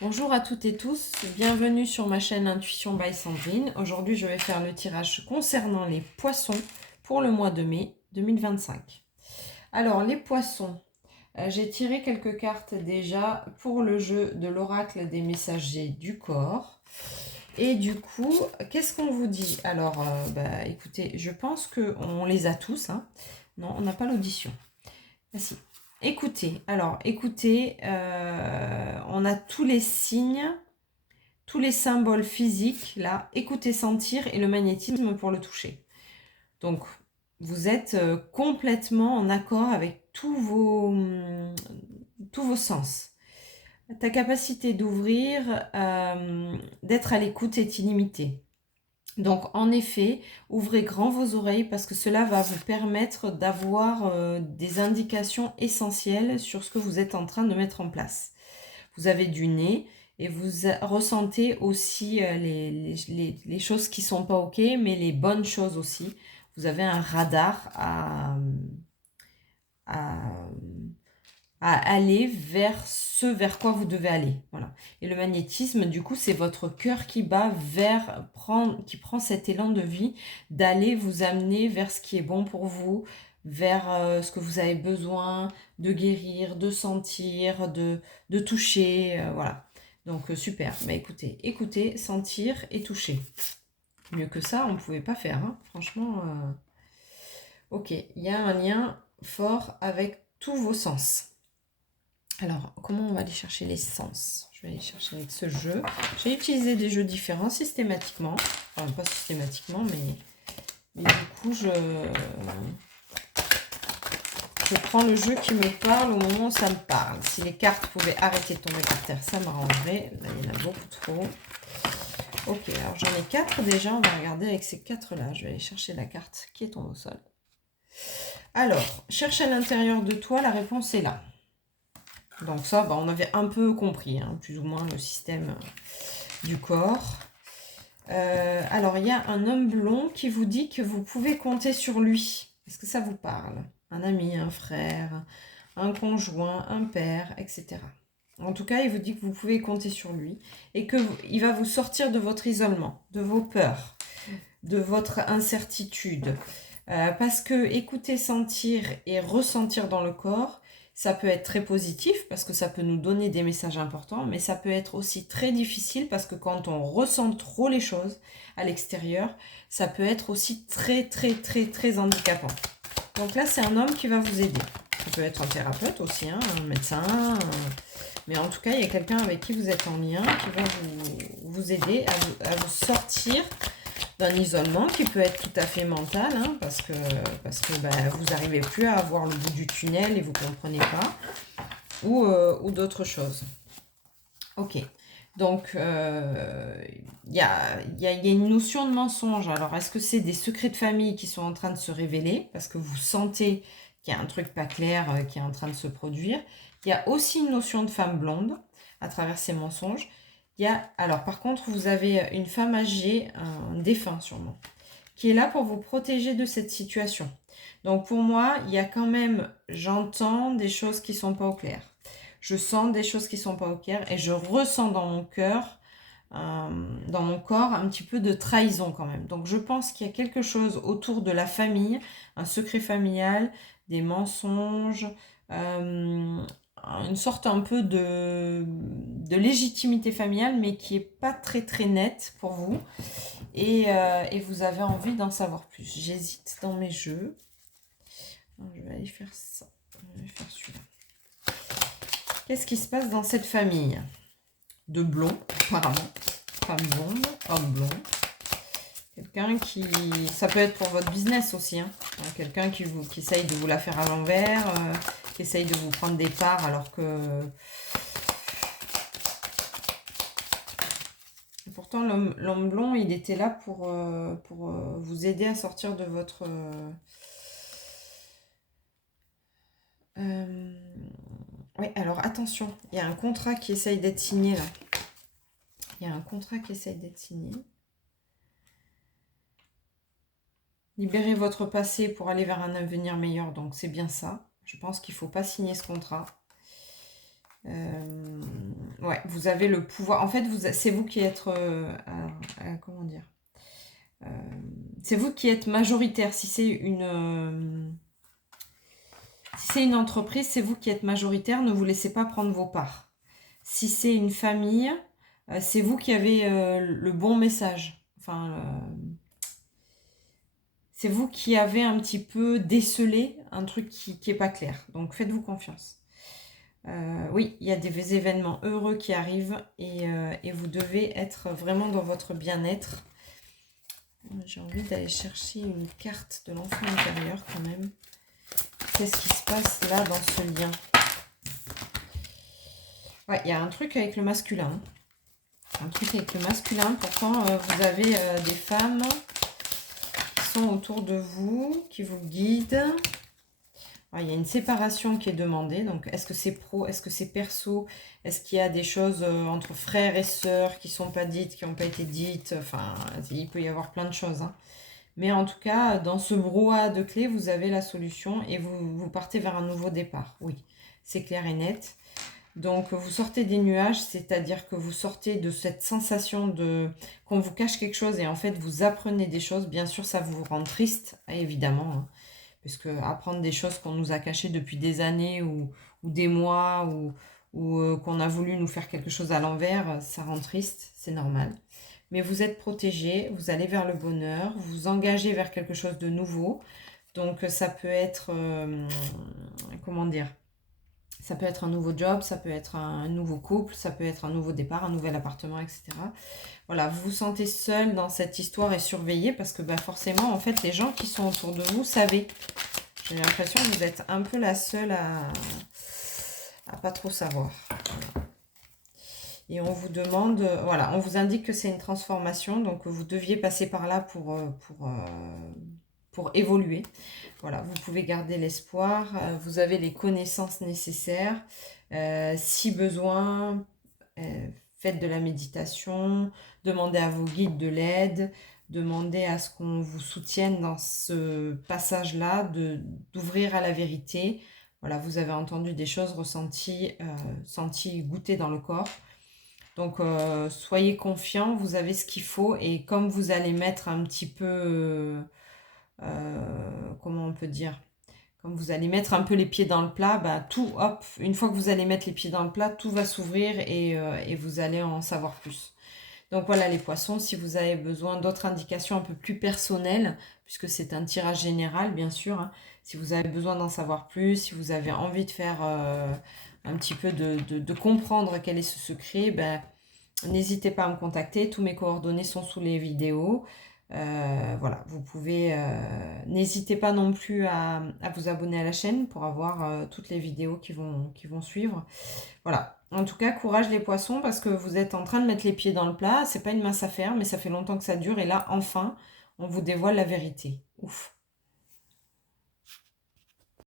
Bonjour à toutes et tous, bienvenue sur ma chaîne Intuition by Sandrine. Aujourd'hui, je vais faire le tirage concernant les poissons pour le mois de mai 2025. Alors, les poissons, j'ai tiré quelques cartes déjà pour le jeu de l'oracle des messagers du corps. Et du coup, qu'est-ce qu'on vous dit? Alors, écoutez, je pense qu'on les a tous. Hein. Non, on n'a pas l'audition. Ah si. Écoutez, on a tous les signes, tous les symboles physiques, là, écoutez, sentir et le magnétisme pour le toucher. Donc, vous êtes complètement en accord avec tous vos sens. Ta capacité d'ouvrir, d'être à l'écoute est illimitée. Donc, en effet, ouvrez grand vos oreilles parce que cela va vous permettre d'avoir des indications essentielles sur ce que vous êtes en train de mettre en place. Vous avez du nez et vous ressentez aussi les choses qui ne sont pas OK, mais les bonnes choses aussi. Vous avez un radar à, à aller vers ce vers quoi vous devez aller. Voilà. Et le magnétisme, du coup, c'est votre cœur qui bat qui prend cet élan de vie d'aller vous amener vers ce qui est bon pour vous, vers ce que vous avez besoin de guérir, de sentir, de toucher. Voilà. Donc, super. Mais écoutez, écoutez, sentir et toucher. Mieux que ça, on ne pouvait pas faire. Hein. Franchement, ok. Il y a un lien fort avec tous vos sens. Alors, comment on va aller chercher les sens? Je vais aller chercher avec ce jeu. J'ai utilisé des jeux différents systématiquement. Enfin, pas systématiquement, mais du coup, je prends le jeu qui me parle au moment où ça me parle. Si les cartes pouvaient arrêter de tomber par terre, ça m'arrangerait. Là, il y en a beaucoup trop. Ok, alors j'en ai 4 déjà. On va regarder avec ces 4-là. Je vais aller chercher la carte qui est tombée au sol. Alors, cherche à l'intérieur de toi. La réponse est là. Donc ça, on avait un peu compris, hein, plus ou moins, le système du corps. Alors, il y a un homme blond qui vous dit que vous pouvez compter sur lui. Est-ce que ça vous parle? Un ami, un frère, un conjoint, un père, etc. En tout cas, il vous dit que vous pouvez compter sur lui et qu'il va vous sortir de votre isolement, de vos peurs, de votre incertitude. Parce que écouter, sentir et ressentir dans le corps, ça peut être très positif parce que ça peut nous donner des messages importants, mais ça peut être aussi très difficile parce que quand on ressent trop les choses à l'extérieur, ça peut être aussi très très très très handicapant. Donc là, c'est un homme qui va vous aider. Ça peut être un thérapeute aussi, hein, un médecin, mais en tout cas, il y a quelqu'un avec qui vous êtes en lien qui va vous aider à vous sortir d'un isolement qui peut être tout à fait mental, hein, parce que vous n'arrivez plus à voir le bout du tunnel et vous ne comprenez pas, ou d'autres choses. Ok, donc il y a une notion de mensonge. Alors, est-ce que c'est des secrets de famille qui sont en train de se révéler, parce que vous sentez qu'il y a un truc pas clair qui est en train de se produire? Il y a aussi une notion de femme blonde à travers ces mensonges. Alors par contre, vous avez une femme âgée, un défunt sûrement, qui est là pour vous protéger de cette situation. Donc pour moi, il y a quand même, j'entends des choses qui sont pas au clair. Je sens des choses qui sont pas au clair et je ressens dans mon cœur, dans mon corps, un petit peu de trahison quand même. Donc je pense qu'il y a quelque chose autour de la famille, un secret familial, des mensonges, une sorte un peu de légitimité familiale, mais qui est pas très très nette pour vous. Et vous avez envie d'en savoir plus. J'hésite dans mes jeux. Je vais aller faire ça. Je vais faire celui-là. Qu'est-ce qui se passe dans cette famille? De blond, apparemment. Femme blonde, homme blond. Quelqu'un qui... Ça peut être pour votre business aussi. Hein. Quelqu'un qui essaye de vous la faire à l'envers, qui essaye de vous prendre des parts alors que... Pourtant, l'homme blond, il était là pour vous aider à sortir de votre... Oui, alors attention, il y a un contrat qui essaye d'être signé là. Il y a un contrat qui essaye d'être signé. Libérez votre passé pour aller vers un avenir meilleur, donc c'est bien ça. Je pense qu'il ne faut pas signer ce contrat. Ouais, vous avez le pouvoir. En fait, c'est vous qui êtes... comment dire c'est vous qui êtes majoritaire. Si c'est une entreprise, c'est vous qui êtes majoritaire. Ne vous laissez pas prendre vos parts. Si c'est une famille, c'est vous qui avez le bon message. Enfin, c'est vous qui avez un petit peu décelé un truc qui n'est pas clair. Donc, faites-vous confiance. Oui, il y a des événements heureux qui arrivent et vous devez être vraiment dans votre bien-être. J'ai envie d'aller chercher une carte de l'enfant intérieur quand même. Qu'est-ce qui se passe là dans ce lien? Ouais, il y a un truc avec le masculin. Un truc avec le masculin. Pourtant, vous avez des femmes qui sont autour de vous, qui vous guident. Il y a une séparation qui est demandée. Donc, est-ce que c'est pro? Est-ce que c'est perso? Est-ce qu'il y a des choses entre frères et sœurs qui ne sont pas dites, qui n'ont pas été dites? Enfin, il peut y avoir plein de choses. Hein. Mais en tout cas, dans ce brouhaha de clés, vous avez la solution et vous partez vers un nouveau départ. Oui, c'est clair et net. Donc, vous sortez des nuages, c'est-à-dire que vous sortez de cette sensation qu'on vous cache quelque chose et en fait, vous apprenez des choses. Bien sûr, ça vous rend triste, évidemment. Hein. Puisque apprendre des choses qu'on nous a cachées depuis des années ou des mois ou qu'on a voulu nous faire quelque chose à l'envers, ça rend triste, c'est normal. Mais vous êtes protégé, vous allez vers le bonheur, vous vous engagez vers quelque chose de nouveau. Donc ça peut être, comment dire, ça peut être un nouveau job, ça peut être un nouveau couple, ça peut être un nouveau départ, un nouvel appartement, etc. Voilà, vous vous sentez seul dans cette histoire et surveillé parce que forcément, en fait, les gens qui sont autour de vous savez. J'ai l'impression que vous êtes un peu la seule à pas trop savoir. Et on vous demande, voilà, on vous indique que c'est une transformation, donc vous deviez passer par là pour évoluer. Voilà, vous pouvez garder l'espoir, vous avez les connaissances nécessaires. Si besoin, faites de la méditation, demandez à vos guides de l'aide, demandez à ce qu'on vous soutienne dans ce passage-là, d'ouvrir à la vérité. Voilà, vous avez entendu des choses, ressenties, senties, goûtées dans le corps. Donc, soyez confiants, vous avez ce qu'il faut. Et comme vous allez mettre un petit peu, comment on peut dire, comme vous allez mettre un peu les pieds dans le plat, tout, hop, une fois que vous allez mettre les pieds dans le plat, tout va s'ouvrir et vous allez en savoir plus. Donc voilà les poissons, si vous avez besoin d'autres indications un peu plus personnelles, puisque c'est un tirage général bien sûr, hein, si vous avez besoin d'en savoir plus, si vous avez envie de faire un petit peu de comprendre quel est ce secret, n'hésitez pas à me contacter, tous mes coordonnées sont sous les vidéos. Voilà, vous pouvez, n'hésitez pas non plus à vous abonner à la chaîne pour avoir toutes les vidéos qui vont suivre. Voilà, en tout cas, courage les poissons parce que vous êtes en train de mettre les pieds dans le plat. C'est pas une mince affaire, mais ça fait longtemps que ça dure et là, enfin, on vous dévoile la vérité. Ouf.